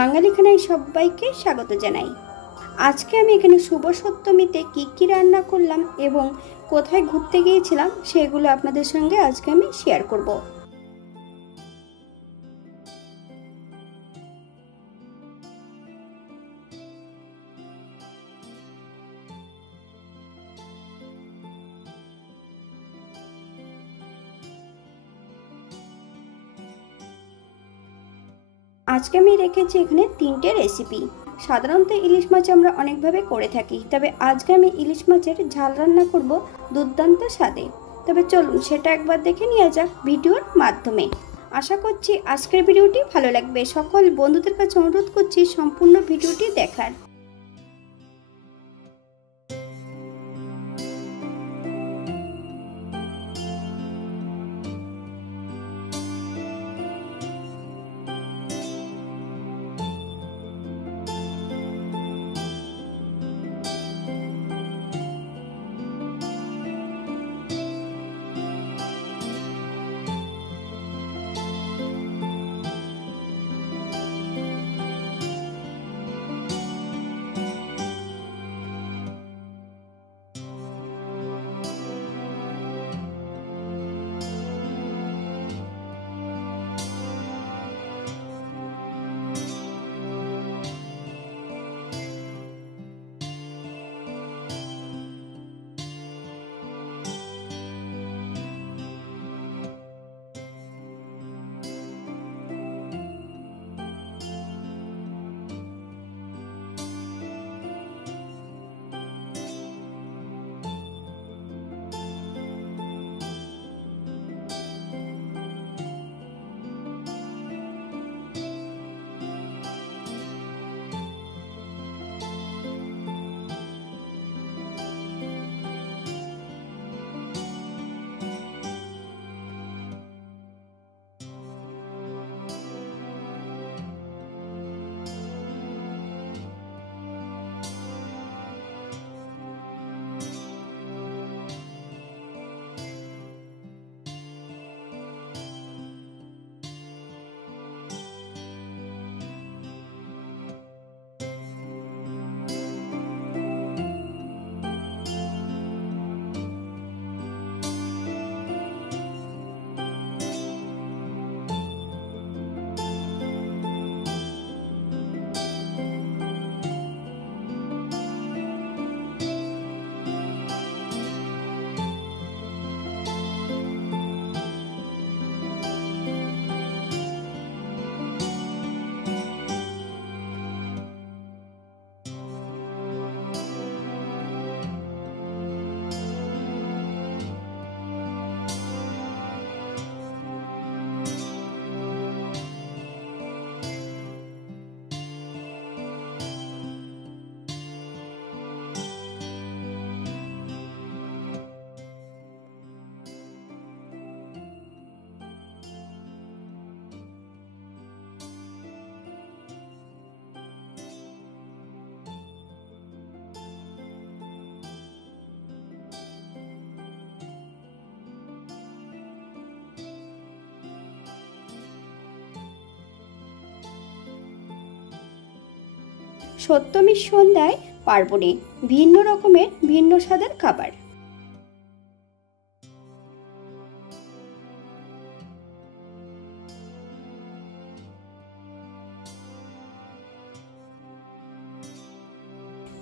বাঙালি খানায় সবাইকে স্বাগত জানাই। আজকে আমি এখানে শুভ সপ্তমীতে কি রান্না করলাম এবং কোথায় ঘুরতে গিয়েছিলাম সেগুলো আপনাদের সঙ্গে আজকে আমি শেয়ার করব। আজকে আমি রেখেছি এখানে 3টে রেসিপি। সাধারণত ইলিশ মাছ আমরা অনেকভাবে করে থাকি, তবে আজকে আমি ইলিশ মাছের ঝাল রান্না করব দুর্দান্ত স্বাদে। তবে চলুন সেটা একবার দেখে নেওয়া যাক ভিডিওর মাধ্যমে। আশা করছি আজকের ভিডিওটি ভালো লাগবে। সকল বন্ধুদের কাছে অনুরোধ করছি সম্পূর্ণ ভিডিওটি দেখার। সপ্তমীর সন্ধ্যায় পার্বণে ভিন্ন রকমের ভিন্ন স্বাদের খাবার।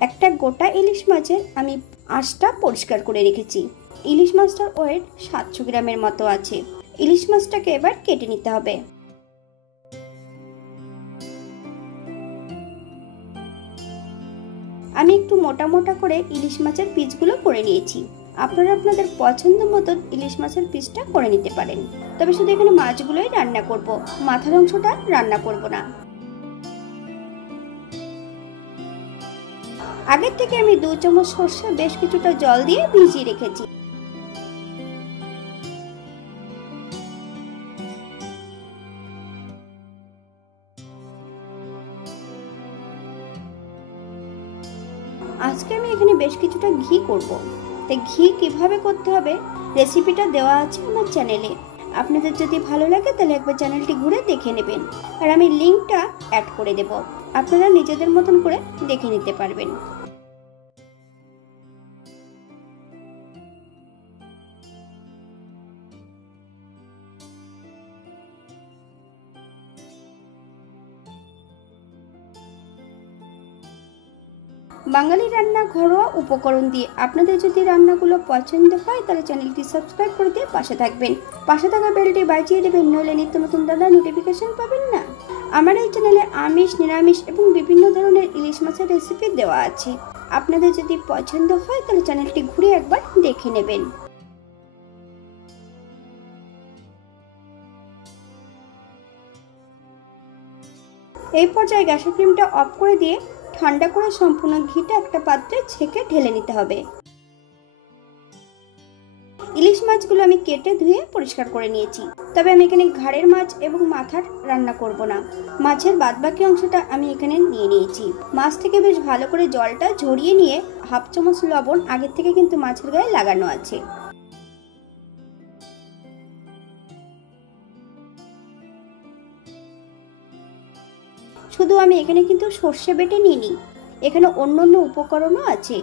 একটা গোটা ইলিশ মাছের আমি আঁশটা পরিষ্কার করে রেখেছি। ইলিশ মাছটার ওয়েট 700 গ্রামের মতো আছে। ইলিশ মাছটাকে এবার কেটে নিতে হবে। আমি একটু মোটা মোটা করে ইলিশ মাছের পিসগুলো করে নিয়েছি। আপনারা আপনাদের পছন্দ মতো ইলিশ মাছের পিসটা করে নিতে পারেন। তবে শুধু এখানে মাছগুলোই রান্না করব, মাথার অংশটা রান্না করব না। আগের থেকে আমি 2 চামচ সরষে বেশ কিছুটা জল দিয়ে ভিজিয়ে রেখেছি। আজকে আমি এখানে বেশ কিছুটা ঘি করব। তাই ঘি কিভাবে করতে হবে রেসিপিটা দেওয়া আছে আমার চ্যানেলে। আপনাদের যদি ভালো লাগে তাহলে একবার চ্যানেলটি ঘুরে দেখে নেবেন, আর আমি লিঙ্কটা অ্যাড করে দেব, আপনারা নিজেদের মতন করে দেখে নিতে পারবেন। বাঙালি রান্না ঘরোয়া উপকরণ দিয়ে আপনাদের যদি রান্নাগুলো পছন্দ হয় তাহলে চ্যানেলটি সাবস্ক্রাইব করে দিয়ে পাশে থাকবেন, পাশে থাকা বেলটি বাজিয়ে দেবেন, নইলে নিত্য নতুন রান্নার নোটিফিকেশন পাবেন না। আমার এই চ্যানেলে আমিষ, নিরামিষ এবং বিভিন্ন ধরনের ইলিশ মাছের রেসিপি দেওয়া আছে, আপনাদের যদি পছন্দ হয় তাহলে চ্যানেলটি ঘুরে একবার দেখে নেবেন। এই পর্যায়ে গ্যাসের ফ্লেমটা অফ করে দিয়ে ঠান্ডা করে সম্পূর্ণ ঘিটা একটা পাত্রে ছেঁকে ঢেলে নিতে হবে। ইলিশ মাছগুলো আমি কেটে ধুয়ে পরিষ্কার করে নিয়েছি, তবে আমি এখানে ঘাড়ের মাছ এবং মাথার রান্না করব না, মাছের বাদবাকি অংশটা আমি এখানে নিয়ে নিয়েছি। মাছ থেকে বেশ ভালো করে জলটা ঝরিয়ে নিয়ে হাফ চামচ লবণ আগের থেকে কিন্তু মাছের গায়ে লাগানো আছে। শুধু আমি এখানে কিন্তু সর্ষে বেটে নিইনি, এখানে অন্য উপকরণও আছে।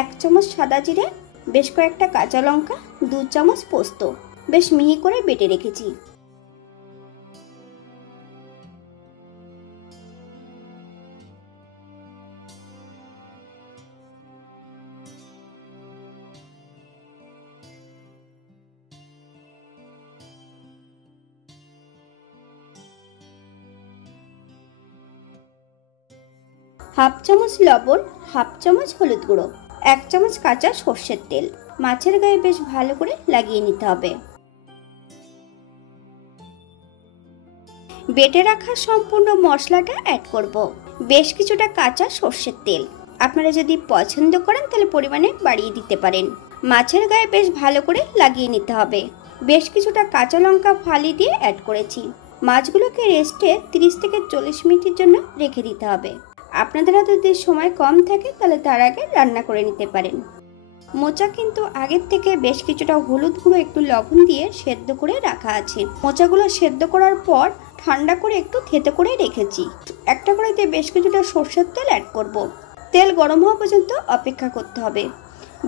1 চামচ সাদা জিরে, বেশ কয়েকটা কাঁচা লঙ্কা, 2 চামচ পোস্ত বেশ মিহি করে বেটে রেখেছি। হাফ চামচ লবণ, হাফ চামচ হলুদ গুঁড়ো, 1 চামচ কাঁচা সর্ষের তেল মাছের গায়ে বেশ ভালো করে লাগিয়ে নিতে হবে। বেটে রাখা সম্পূর্ণ মশলাটা অ্যাড করব। বেশ কিছুটা কাঁচা সর্ষের তেল, আপনারা যদি পছন্দ করেন তাহলে পরিমাণে বাড়িয়ে দিতে পারেন। মাছের গায়ে বেশ ভালো করে লাগিয়ে নিতে হবে। বেশ কিছুটা কাঁচা লঙ্কা ফালি দিয়ে অ্যাড করেছি। মাছগুলোকে রেস্টে 30 থেকে 40 মিনিটের জন্য রেখে দিতে হবে। আপনাদের হাতে যদি সময় কম থাকে তাহলে তার আগে রান্না করে নিতে পারেন। মোচা কিন্তু আগের থেকে বেশ কিছুটা হলুদ গুঁড়ো একটু লবণ দিয়ে সেদ্ধ করে রাখা আছে। মোচাগুলো সেদ্ধ করার পর ঠান্ডা করে একটু থেতো করে রেখেছি। একটা কড়াইতে বেশ কিছুটা সরষের তেল অ্যাড করব। তেল গরম হওয়া পর্যন্ত অপেক্ষা করতে হবে।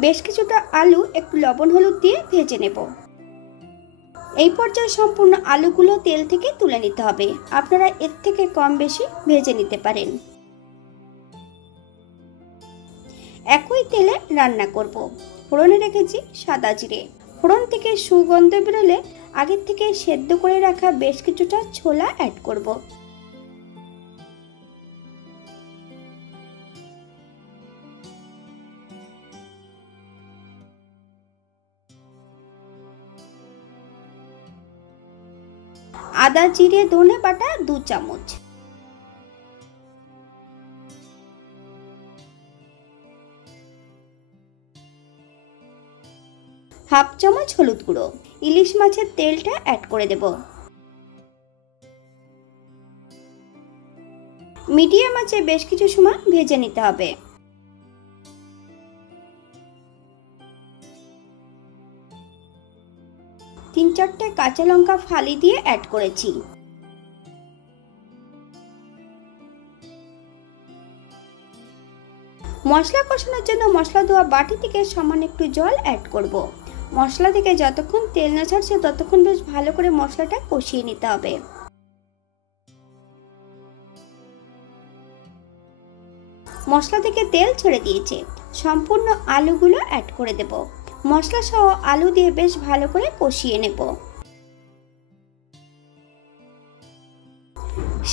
বেশ কিছুটা আলু একটু লবণ হলুদ দিয়ে ভেজে নেব। এই পর্যায়ে সম্পূর্ণ আলুগুলো তেল থেকে তুলে নিতে হবে, আপনারা এর থেকে কম বেশি ভেজে নিতে পারেন। একই তেলে রান্না করব। ফোড়নে রেখেছি সাদা জিরে, ফোড়ন থেকে সুগন্ধ বেরোলে আগের থেকে সেদ্ধ করে রাখা বেশ কিছুটা ছোলা অ্যাড করব। আদা জিরে ধনে বাটা 2 চামচ, হাফ চামচ হলুদ গুঁড়ো। ইলিশ মাছের তেলটা অ্যাড করে দেব। মিডিয়াম আঁচে বেশ কিছু সময় ভেজে নিতে হবে। তিন চারটে কাঁচা লঙ্কা ফালি দিয়ে অ্যাড করেছি। মশলা কষানোর জন্য মশলা ধোয়া বাটি থেকে সামান্য একটু জল অ্যাড করব। মশলা থেকে যতক্ষণ তেল না ছাড়ছে ততক্ষণ বেশ ভালো করে মশলাটা কষিয়ে নিতে হবে। মশলা থেকে তেল ছেড়ে দিয়েছে, সম্পূর্ণ আলুগুলো অ্যাড করে দেব। মশলা সহ আলু দিয়ে বেশ ভালো করে কষিয়ে নেব।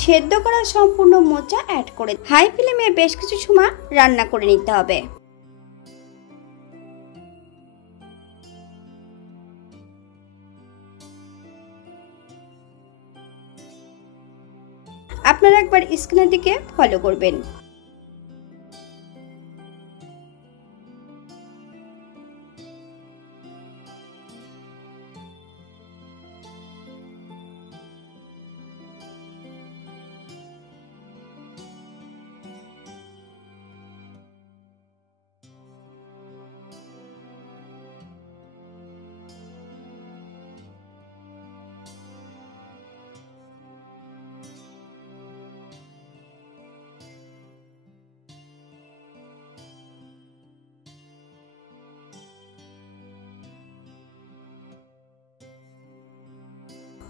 সেদ্ধ করা সম্পূর্ণ মোচা অ্যাড করে হাই ফ্লেমে বেশ কিছু সময় রান্না করে নিতে হবে। আপনারা একবার স্ক্রিনের দিকে ফলো করবেন।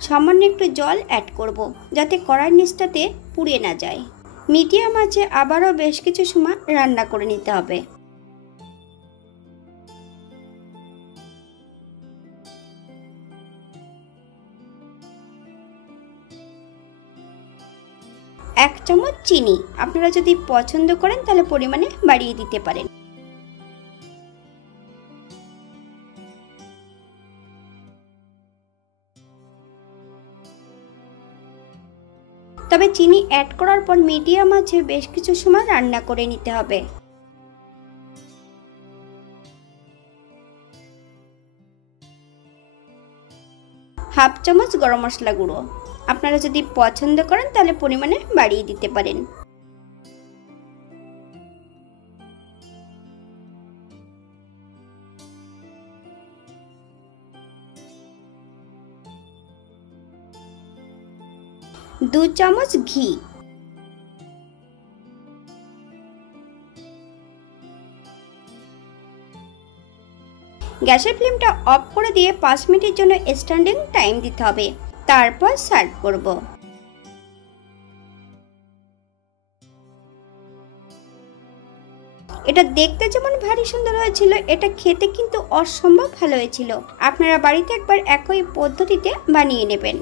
সামান্য একটু জল অ্যাড করব, যাতে কড়াইয়ের নিচটাতে পুড়ে না যায়। মিডিয়াম আঁচে আবারও বেশ কিছু সময় রান্না করে নিতে হবে। এক চামচ চিনি, আপনারা যদি পছন্দ করেন তাহলে পরিমাণে বাড়িয়ে দিতে পারেন। তবে চিনি অ্যাড করার পর মিডিয়াম আঁচে বেশ কিছু সময় রান্না করে নিতে হবে। হাফ চামচ গরম মশলা গুঁড়ো, আপনারা যদি পছন্দ করেন তাহলে পরিমাণে বাড়িয়ে দিতে পারেন। দু চামচ ঘি, গ্যাসের ফ্লেমটা অফ করে দিয়ে 5 মিনিটের জন্য স্ট্যান্ডিং টাইম দিতে হবে। তারপর সার্ভ করব। এটা দেখতে যেমন ভারী সুন্দর হয়েছিল, এটা খেতে কিন্তু অসম্ভব ভালো হয়েছিল। আপনারা বাড়িতে একবার একই পদ্ধতিতে বানিয়ে নেবেন।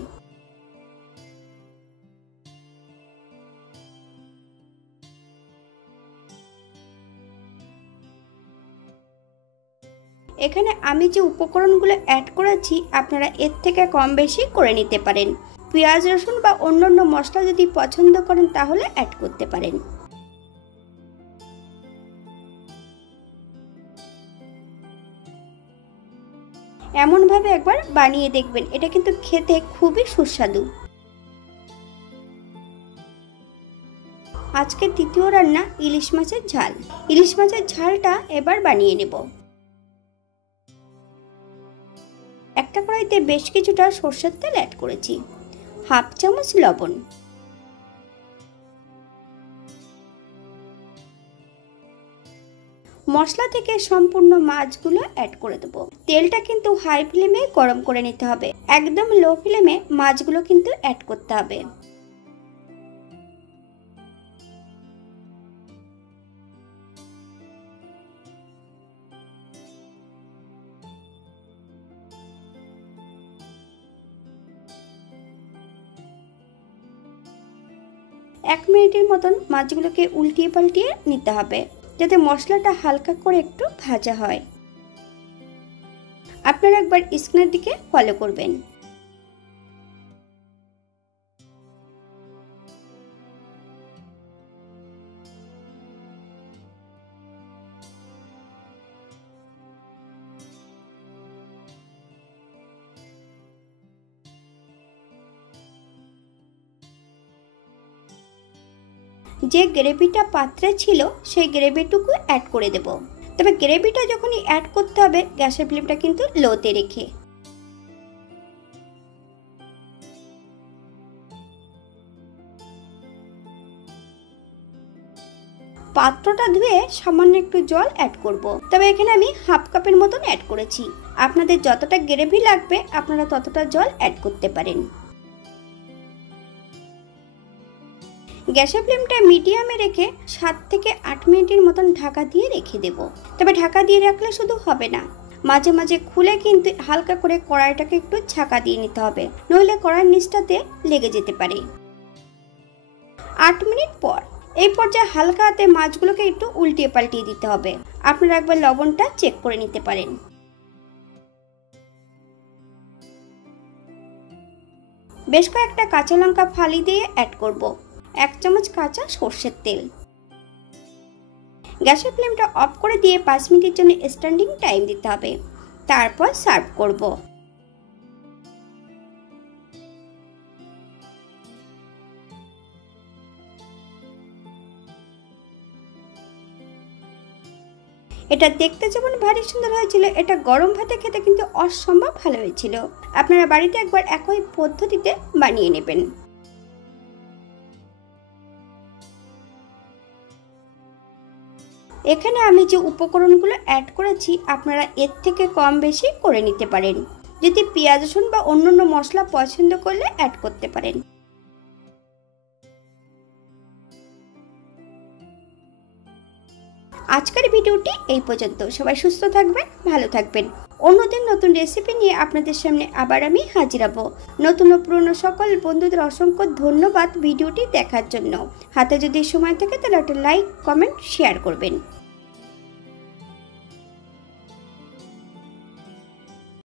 এখানে আমি যে উপকরণগুলো অ্যাড করেছি আপনারা এর থেকে কম বেশি করে নিতে পারেন। পেঁয়াজ রসুন বা অন্যান্য মশলা যদি পছন্দ করেন তাহলে অ্যাড করতে পারেন। এমনভাবে একবার বানিয়ে দেখবেন, এটা কিন্তু খেতে খুবই সুস্বাদু। আজকের দ্বিতীয় রান্না ইলিশ মাছের ঝাল। ইলিশ মাছের ঝালটা এবার বানিয়ে নেব। একটা কড়াইতে বেশ কিছুটা সরষের তেল অ্যাড করেছি, হাফ চামচ লবণ, মশলা থেকে সম্পূর্ণ মাছগুলো অ্যাড করে দেবো। তেলটা কিন্তু হাই ফ্লেমে গরম করে নিতে হবে, একদম লো ফ্লেমে মাছগুলো কিন্তু অ্যাড করতে হবে। এক মিনিটের মতন মাছগুলোকে উল্টিয়ে পাল্টিয়ে নিতে হবে, যাতে মশলাটা হালকা করে একটু ভাজা হয়। আপনারা একবার স্ক্রিনের দিকে ফলো করবেন। যে গ্রেভিটা পাত্রে ছিল সেই গ্রেভিটুকু অ্যাড করে দেব। তবে গ্রেভিটা যখনই অ্যাড করতে হবে গ্যাসের ফ্লেমটা কিন্তু লোতে রেখে। পাত্রটা ধুয়ে সামান্য একটু জল অ্যাড করব। তবে এখানে আমি হাফ কাপের মতন অ্যাড করেছি। আপনাদের যতটা গ্রেভি লাগবে আপনারা ততটা জল অ্যাড করতে পারেন। গ্যাসের ফ্লেমটা মিডিয়ামে রেখে 7 থেকে 8 মিনিটের মতন ঢাকা দিয়ে রেখে দেব। তবে ঢাকা দিয়ে রাখলে শুধু হবে না, মাঝে মাঝে খুলে কিন্তু হালকা করে কড়াইটাকে একটু ঝাঁকা দিয়ে নিতে হবে, নইলে কড়াইয়ের নিচটাতে লেগে যেতে পারে। 8 মিনিট পর এই পর্যায়ে হালকা হাতে মাছগুলোকে একটু উল্টিয়ে পাল্টিয়ে দিতে হবে। আপনারা একবার লবণটা চেক করে নিতে পারেন। বেশ কয়েকটা কাঁচা লঙ্কা ফালি দিয়ে অ্যাড করব, 1 চামচ কাঁচা সরষের তেল। গ্যাসের ফ্লেমটা অফ করে দিয়ে 5 মিনিটের জন্য স্ট্যান্ডিং টাইম দিতে হবে। তারপর সার্ভ করব। এটা দেখতে যেমন ভারী সুন্দর হয়েছিল, এটা গরম ভাতে খেতে কিন্তু অসম্ভব ভালো হয়েছিল। আপনারা বাড়িতে একবার একই পদ্ধতিতে বানিয়ে নেবেন। এখানে আমি যে উপকরণগুলো অ্যাড করেছি আপনারা এর থেকে কম বেশি করে নিতে পারেন। যদি পেঁয়াজ রসুন বা অন্যান্য মশলা পছন্দ করলে অ্যাড করতে পারেন। আজকের ভিডিওটি এই পর্যন্ত। সবাই সুস্থ থাকবেন, ভালো থাকবেন। অন্যদিন নতুন রেসিপি নিয়ে আপনাদের সামনে আবার আমি হাজির হব। নতুন ও পুরনো সকল বন্ধুদের অসংখ্য ধন্যবাদ ভিডিওটি দেখার জন্য। হাতে যদি সময় থাকে তাহলে একটা লাইক, কমেন্ট, শেয়ার করবেন।